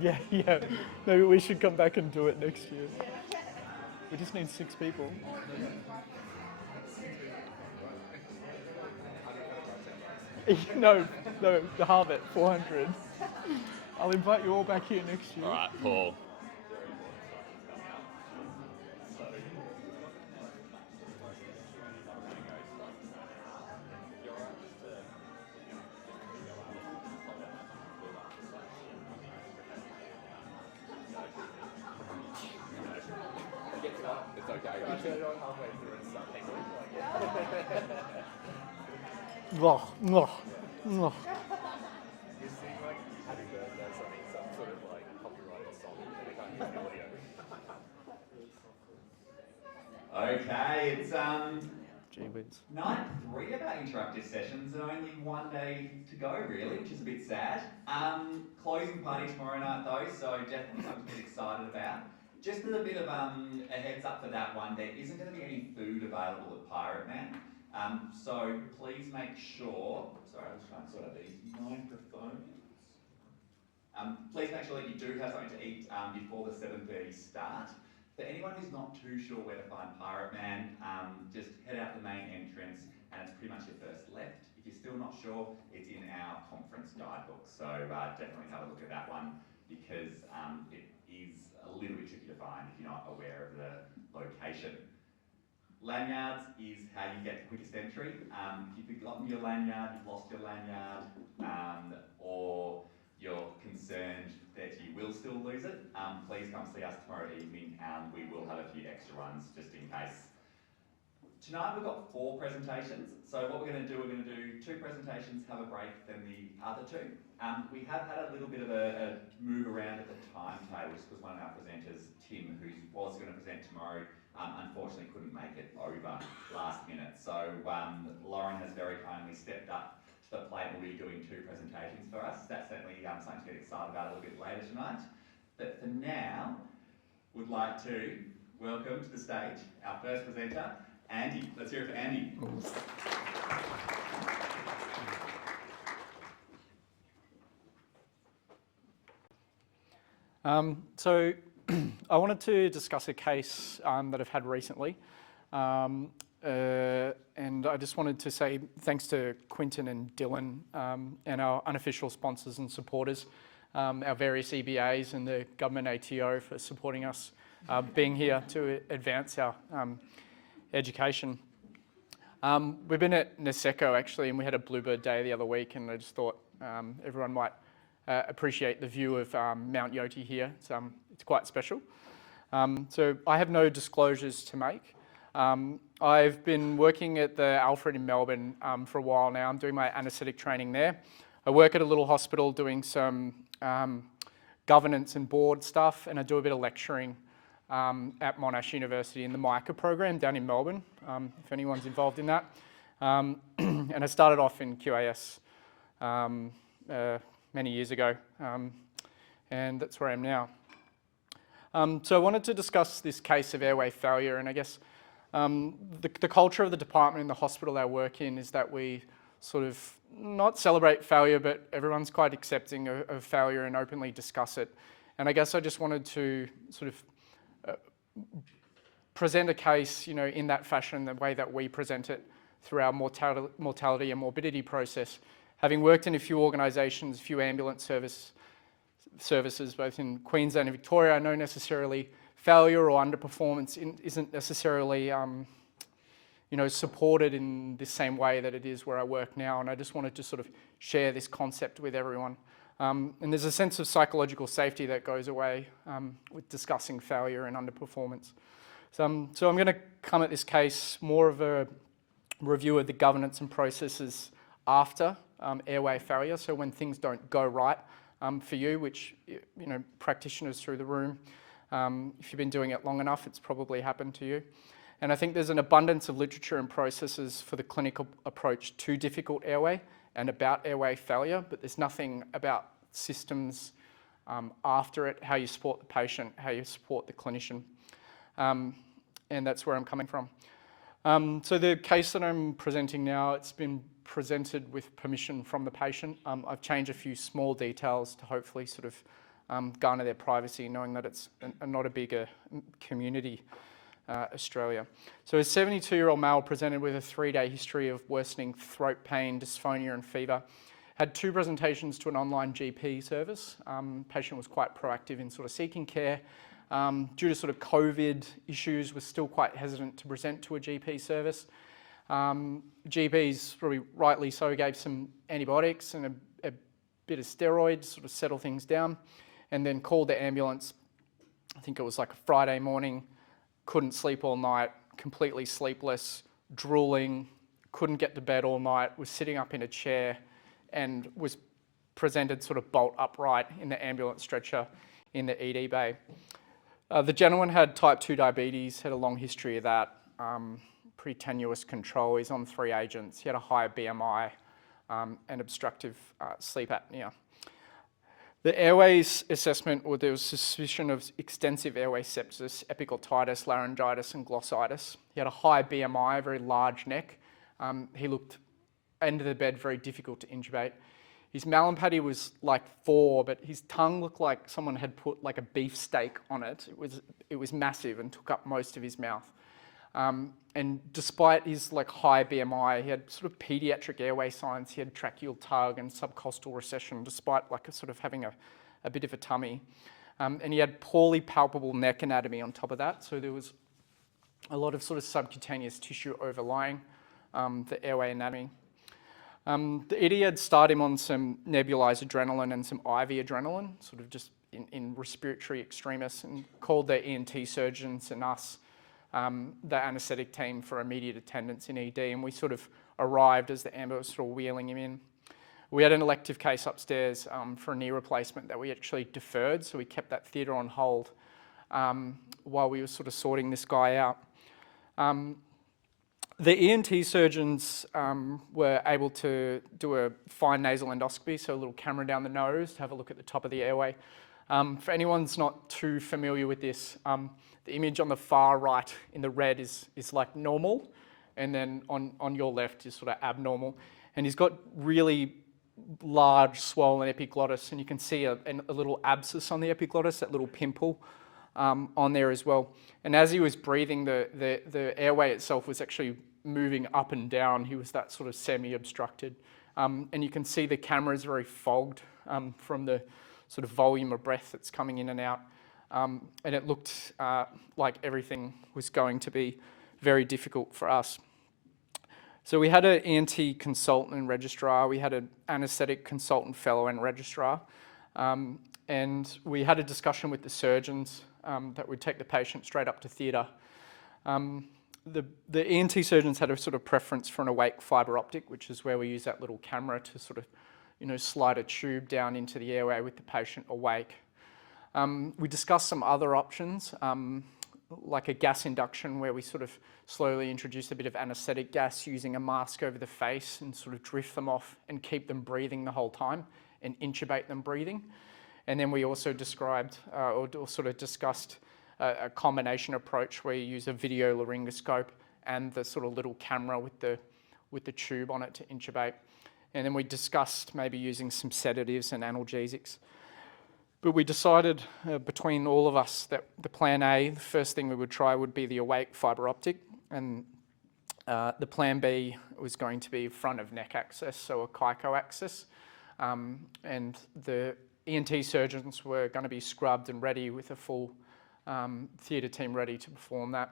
Yeah. Maybe we should come back and do it next year. We just need 6 people. no, halve it, 400. I'll invite you all back here next year. All right, Paul. It's okay. You turn it on halfway through and start Mwah, mwah, mwah. you sing like Happy Birthday or something, some sort of like copyrighted song, and they can't use the audio. Okay, it's Gee whiz. night 3 of our interactive sessions and only one day to go really, which is a bit sad. Closing party tomorrow night though, so definitely something to get excited about. Just as a bit of a heads up for that one, there isn't going to be any food available at Pirate Man. So please make sure, sorry I was trying to sort out these microphones. Please make sure that you do have something to eat before the 7:30 start. For anyone who's not too sure where to find Pirate Man, just head out the main entrance and it's pretty much your first left. If you're still not sure, it's in our conference guidebook, so definitely have a look at that one because it is a little bit tricky to find if you're not aware of the location. Lanyards is how you get quickest entry. If you've forgotten your lanyard, you've lost your lanyard, or you're concerned that you will still lose it, please come see us tomorrow evening. We will have a few extra ones just in case. Tonight we've got 4 presentations. So what we're going to do, we're going to do 2 presentations, have a break, then the other 2. We have had a little bit of a move around at the timetables because one of our presenters, Tim, who was going to present tomorrow, unfortunately couldn't make it over last minute. So Lauren has very kindly stepped up to the plate and will be doing 2 presentations for us. That's certainly something to get excited about a little bit later tonight. But for now, would like to welcome to the stage our first presenter, Andy. Let's hear it for Andy. So I wanted to discuss a case that I've had recently. And I just wanted to say thanks to Quinton and Dylan and our unofficial sponsors and supporters, our various EBAs and the government ATO for supporting us being here to advance our education. We've been at Niseko actually, and we had a Bluebird Day the other week, and I just thought everyone might appreciate the view of Mount Yoti here. It's quite special. So I have no disclosures to make. I've been working at the Alfred in Melbourne for a while now. I'm doing my anaesthetic training there. I work at a little hospital doing some governance and board stuff, and I do a bit of lecturing at Monash University in the MICA program down in Melbourne, if anyone's involved in that. And I started off in QAS many years ago, and that's where I am now. So I wanted to discuss this case of airway failure, and I guess the culture of the department in the hospital I work in is that we sort of not celebrate failure, but everyone's quite accepting of failure and openly discuss it. And I guess I just wanted to sort of present a case, in that fashion, the way that we present it through our mortality and morbidity process. Having worked in a few organisations, a few ambulance services, both in Queensland and Victoria, I know necessarily failure or underperformance isn't necessarily supported in the same way that it is where I work now, and I just wanted to sort of share this concept with everyone. And there's a sense of psychological safety that goes away with discussing failure and underperformance. So I'm going to come at this case more of a review of the governance and processes after airway failure, so when things don't go right for you, which practitioners through the room, if you've been doing it long enough, it's probably happened to you. And I think there's an abundance of literature and processes for the clinical approach to difficult airway and about airway failure, but there's nothing about systems after it, how you support the patient, how you support the clinician. And that's where I'm coming from. So the case that I'm presenting now, it's been presented with permission from the patient. I've changed a few small details to hopefully sort of garner their privacy, knowing that it's not a bigger community, Australia. So a 72-year-old male presented with a 3-day history of worsening throat pain, dysphonia and fever. Had 2 presentations to an online GP service. Patient was quite proactive in sort of seeking care. Due to sort of COVID issues, was still quite hesitant to present to a GP service. GPs, probably rightly so, gave some antibiotics and a bit of steroids, sort of settle things down, and then called the ambulance. I think it was like a Friday morning, couldn't sleep all night, completely sleepless, drooling, couldn't get to bed all night, was sitting up in a chair and was presented sort of bolt upright in the ambulance stretcher in the ED bay. The gentleman had type 2 diabetes, had a long history of that, pretty tenuous control. He's on 3 agents. He had a high BMI and obstructive sleep apnea. The airways assessment, or there was suspicion of extensive airway sepsis, epiglottitis, laryngitis and glossitis. He had a high BMI, very large neck. He looked end of the bed, very difficult to intubate. His Mallampati was like 4, but his tongue looked like someone had put like a beef steak on it. It was massive and took up most of his mouth. And despite his like high BMI, he had sort of pediatric airway signs. He had tracheal tug and subcostal recession, despite like a sort of having a bit of a tummy. And he had poorly palpable neck anatomy on top of that. So there was a lot of sort of subcutaneous tissue overlying the airway anatomy. The ED had started him on some nebulized adrenaline and some IV adrenaline, sort of just in respiratory extremis, and called the ENT surgeons and us, the anaesthetic team, for immediate attendance in ED, and we sort of arrived as the ambulance was sort of wheeling him in. We had an elective case upstairs for a knee replacement that we actually deferred, so we kept that theatre on hold while we were sort of sorting this guy out. The ENT surgeons were able to do a fine nasal endoscopy, so a little camera down the nose to have a look at the top of the airway. For anyone that's not too familiar with this, the image on the far right in the red is like normal, and then on your left is sort of abnormal. And he's got really large swollen epiglottis, and you can see a little abscess on the epiglottis, that little pimple on there as well. And as he was breathing, the airway itself was actually moving up and down. He was that sort of semi-obstructed. And you can see the camera is very fogged from the sort of volume of breath that's coming in and out. And it looked like everything was going to be very difficult for us. So we had an ENT consultant and registrar. We had an anaesthetic consultant fellow and registrar. And we had a discussion with the surgeons that would take the patient straight up to theatre. The ENT surgeons had a sort of preference for an awake fibre optic, which is where we use that little camera to sort of, slide a tube down into the airway with the patient awake. We discussed some other options, like a gas induction, where we sort of slowly introduce a bit of anaesthetic gas using a mask over the face and sort of drift them off and keep them breathing the whole time and intubate them breathing. And then we also described or sort of discussed a combination approach where you use a video laryngoscope and the sort of little camera with the tube on it to intubate. And then we discussed maybe using some sedatives and analgesics. But we decided between all of us that the plan A, the first thing we would try would be the awake fibre optic, and the plan B was going to be front of neck access, so a kyco access. And the ENT surgeons were going to be scrubbed and ready with a full theatre team ready to perform that.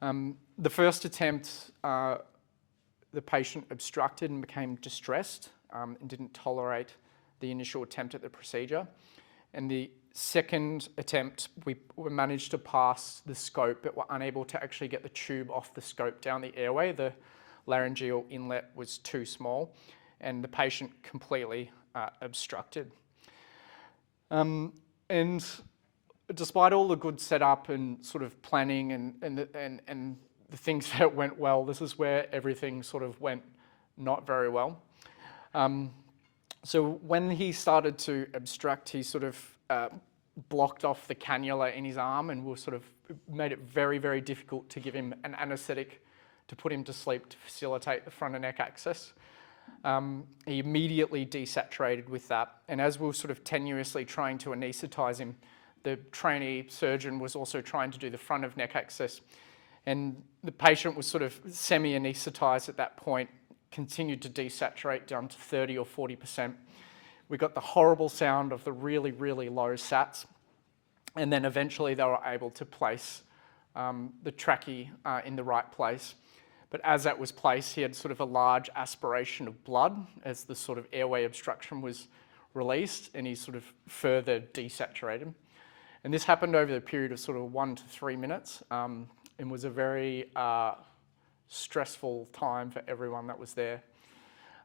The first attempt, the patient obstructed and became distressed and didn't tolerate the initial attempt at the procedure. And the second attempt, we managed to pass the scope, but were unable to actually get the tube off the scope down the airway. The laryngeal inlet was too small, and the patient completely obstructed. And despite all the good setup and sort of planning and the things that went well, this is where everything sort of went not very well. So when he started to obstruct, he sort of blocked off the cannula in his arm and made it very, very difficult to give him an anaesthetic to put him to sleep to facilitate the front of neck access. He immediately desaturated with that. And as we were sort of tenuously trying to anaesthetize him, the trainee surgeon was also trying to do the front of neck access. And the patient was sort of semi-anaesthetised at that point, continued to desaturate down to 30 or 40%. We got the horrible sound of the really, really low sats. And then eventually they were able to place the trachea in the right place. But as that was placed, he had sort of a large aspiration of blood as the sort of airway obstruction was released, and he sort of further desaturated. And this happened over the period of sort of 1 to 3 minutes, and was a very stressful time for everyone that was there.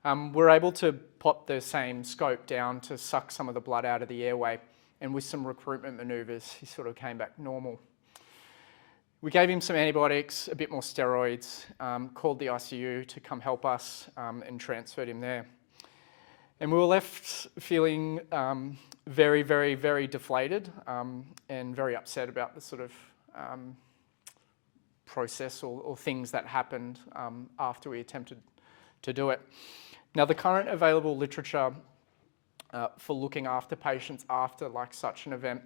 We're able to pop the same scope down to suck some of the blood out of the airway, and with some recruitment manoeuvres, he sort of came back normal. We gave him some antibiotics, a bit more steroids, called the ICU to come help us, and transferred him there. And we were left feeling very, very, very deflated, and very upset about the sort of process or things that happened after we attempted to do it. Now, the current available literature for looking after patients after like such an event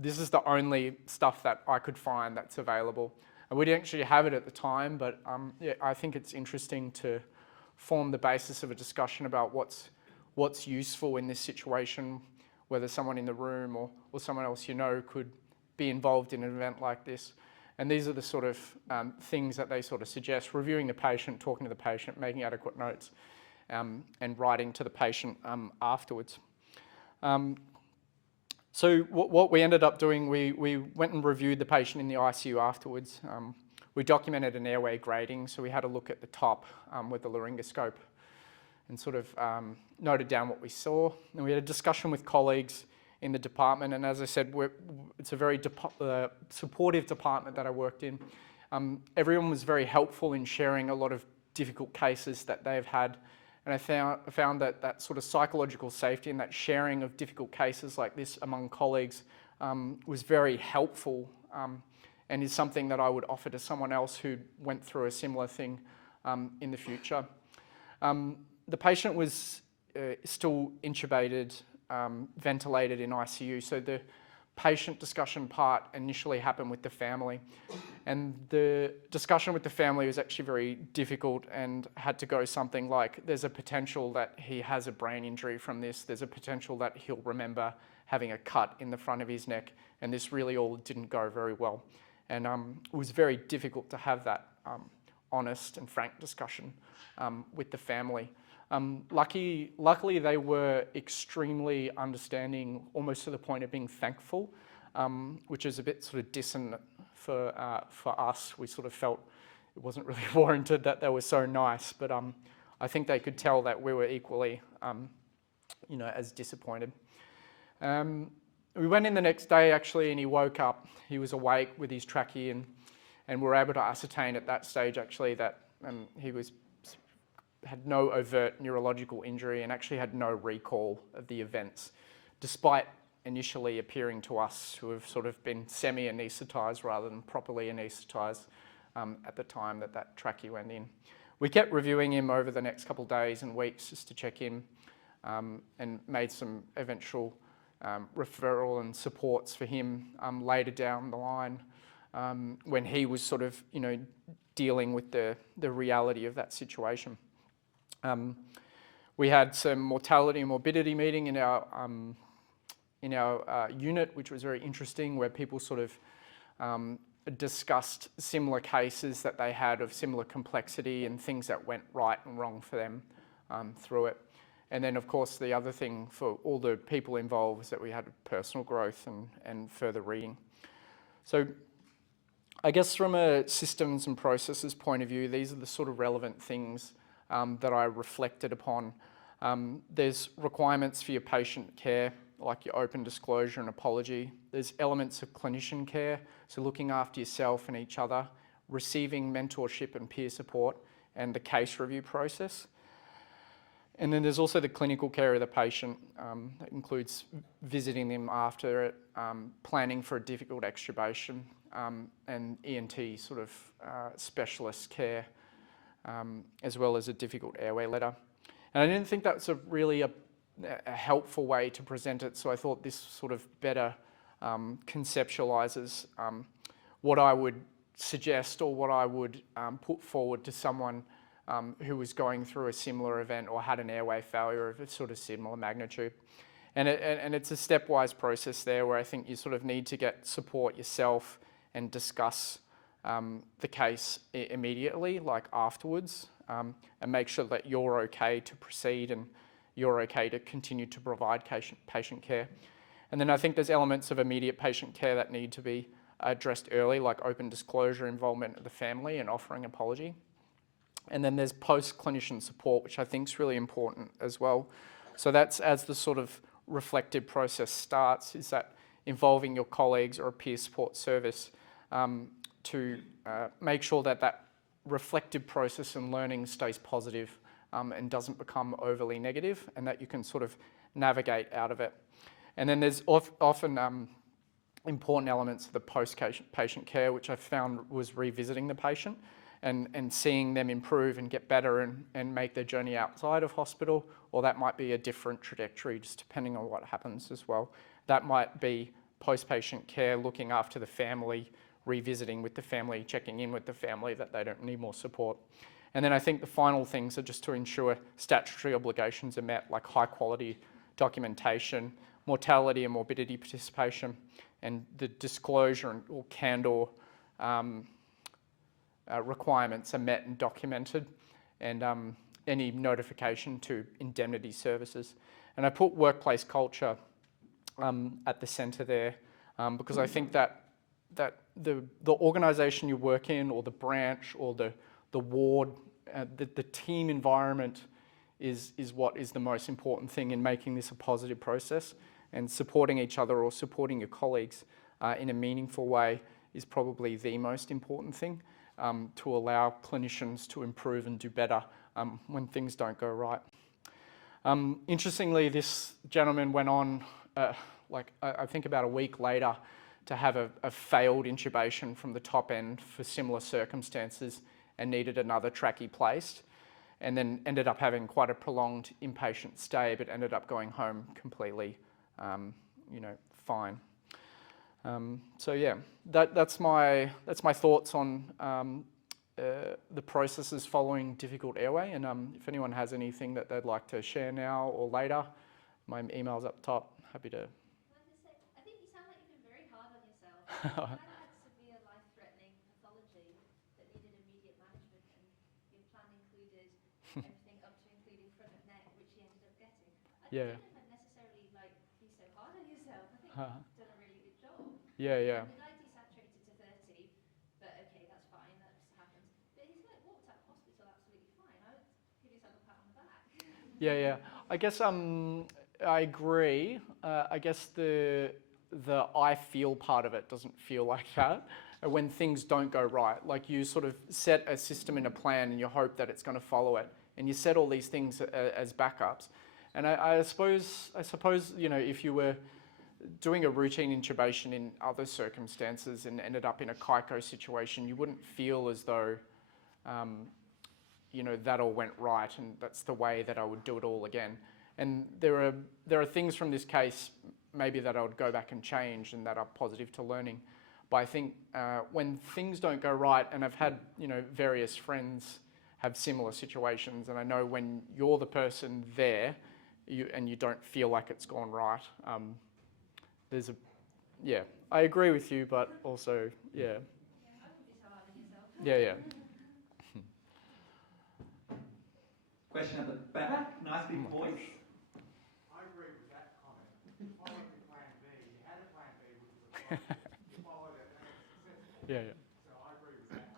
this is the only stuff that I could find that's available. And we didn't actually have it at the time, but yeah, I think it's interesting to form the basis of a discussion about what's useful in this situation, whether someone in the room or someone else you know could be involved in an event like this. And these are the sort of things that they sort of suggest: reviewing the patient, talking to the patient, making adequate notes, and writing to the patient afterwards. So what we ended up doing, we went and reviewed the patient in the ICU afterwards. We documented an airway grading, so we had a look at the top with the laryngoscope and sort of noted down what we saw. And we had a discussion with colleagues in the department, and as I said, it's a very supportive department that I worked in. Everyone was very helpful in sharing a lot of difficult cases that they've had. And I found that sort of psychological safety and that sharing of difficult cases like this among colleagues was very helpful, and is something that I would offer to someone else who went through a similar thing in the future. The patient was still intubated, ventilated in ICU, so the patient discussion part initially happened with the family. And the discussion with the family was actually very difficult and had to go something like, there's a potential that he has a brain injury from this, there's a potential that he'll remember having a cut in the front of his neck, and this really all didn't go very well. And it was very difficult to have that honest and frank discussion with the family. Luckily, they were extremely understanding, almost to the point of being thankful, which is a bit sort of dissonant for us. We sort of felt it wasn't really warranted that they were so nice, but I think they could tell that we were equally, as disappointed. We went in the next day actually, and he woke up. He was awake with his trachea, and we were able to ascertain at that stage actually that he had no overt neurological injury and actually had no recall of the events, despite initially appearing to us to have sort of been semi-anaesthetised rather than properly anaesthetised at the time that trachea went in. We kept reviewing him over the next couple of days and weeks just to check in, and made some eventual referral and supports for him later down the line when he was sort of, dealing with the reality of that situation. We had some mortality and morbidity meeting in our unit, which was very interesting, where people sort of discussed similar cases that they had of similar complexity and things that went right and wrong for them through it. And then, of course, the other thing for all the people involved was that we had personal growth and further reading. So I guess from a systems and processes point of view, these are the sort of relevant things that I reflected upon. There's requirements for your patient care, like your open disclosure and apology. There's elements of clinician care, so looking after yourself and each other, receiving mentorship and peer support, and the case review process. And then there's also the clinical care of the patient. That includes visiting them after it, planning for a difficult extubation, and ENT sort of specialist care. as well as a difficult airway letter. And I didn't think that's really a helpful way to present it, so I thought this sort of better conceptualizes what I would suggest or what I would put forward to someone who was going through a similar event or had an airway failure of a sort of similar magnitude. And it's a stepwise process there where I think you sort of need to get support yourself and discuss the case immediately, like afterwards, and make sure that you're okay to proceed and you're okay to continue to provide patient care. And then I think there's elements of immediate patient care that need to be addressed early, like open disclosure, involvement of the family and offering apology. And then there's post-clinician support, which I think is really important as well. So that's as the sort of reflective process starts, is that involving your colleagues or a peer support service to make sure that that reflective process and learning stays positive and doesn't become overly negative, and that you can sort of navigate out of it. And then there's often important elements of the post-patient care, which I found was revisiting the patient and seeing them improve and get better and make their journey outside of hospital, or that might be a different trajectory just depending on what happens as well. That might be post-patient care, looking after the family, revisiting with the family, checking in with the family that they don't need more support. And then I think the final things are just to ensure statutory obligations are met, like high quality documentation, mortality and morbidity participation, and the disclosure or candor requirements are met and documented, and any notification to indemnity services. And I put workplace culture at the centre there because I think that the organisation you work in, or the branch, or the ward, the team environment is what is the most important thing in making this a positive process, and supporting each other or supporting your colleagues in a meaningful way is probably the most important thing to allow clinicians to improve and do better when things don't go right. Interestingly, this gentleman went on, I think about a week later, to have a failed intubation from the top end for similar circumstances and needed another trachea placed, and then ended up having quite a prolonged inpatient stay, but ended up going home completely, fine. So yeah, that's my thoughts on the processes following difficult airway, and if anyone has anything that they'd like to share now or later, my email's up top. Happy to. I think you sound like you've been very hard on yourself. You kind of had severe life-threatening pathology that needed immediate management, and your plan included everything up to including front of neck, which you ended up getting. I don't know if I'd necessarily be so hard on yourself. I think you've done a really good job. Yeah. The guy desaturated to 30, but okay, that's fine. That happens. But he's walked out of hospital absolutely fine. I would give yourself a pat on the back. Yeah. I guess I agree. I guess the I feel part of it doesn't feel like that. When things don't go right, like you sort of set a system and a plan and you hope that it's going to follow it, and you set all these things as backups. And I suppose if you were doing a routine intubation in other circumstances and ended up in a CAICO situation, you wouldn't feel as though that all went right and that's the way that I would do it all again. And there are things from this case maybe that I would go back and change and that are positive to learning. But I think when things don't go right, and I've had various friends have similar situations, and I know when you're the person there and you don't feel like it's gone right, I agree with you, but also Yeah, I wouldn't be so hard on yourself. yeah. Question at the back, nice big voice. I agree with that comment. Following the plan B, you had a plan B which was a positive. You followed it and it was successful. Yeah. So I agree with that.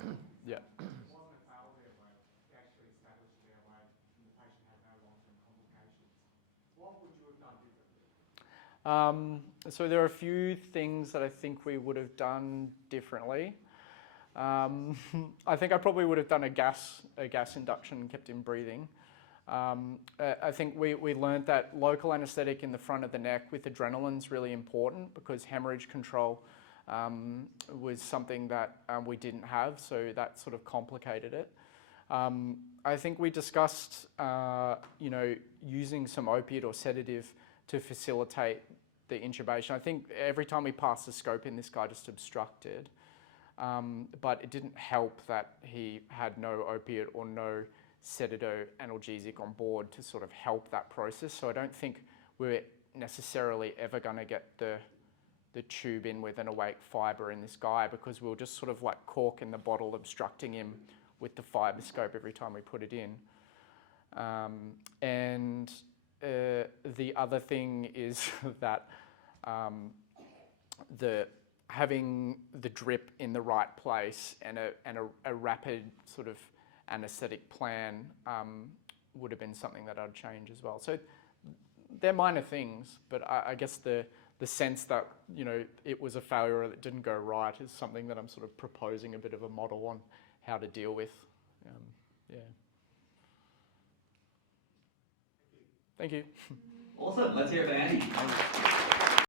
Yeah. It wasn't a failed airway. You actually established an airway and the patient had no long-term complications. What would you have done differently? So there are a few things that I think we would have done differently. I think I probably would have done a gas induction and kept him breathing. I think we learned that local anaesthetic in the front of the neck with adrenaline is really important because hemorrhage control was something that we didn't have, so that sort of complicated it. I think we discussed, using some opiate or sedative to facilitate the intubation. I think every time we passed the scope in, this guy just obstructed. But it didn't help that he had no opiate or no sedative analgesic on board to sort of help that process. So I don't think we're necessarily ever going to get the tube in with an awake fibre in this guy, because we'll just sort of like cork in the bottle, obstructing him with the fibre scope every time we put it in. The other thing is that having the drip in the right place and a rapid sort of anaesthetic plan would have been something that I'd change as well. So they're minor things, but I guess the sense that, it was a failure or that didn't go right is something that I'm sort of proposing a bit of a model on how to deal with. Thank you. Awesome. Let's hear it for Andy.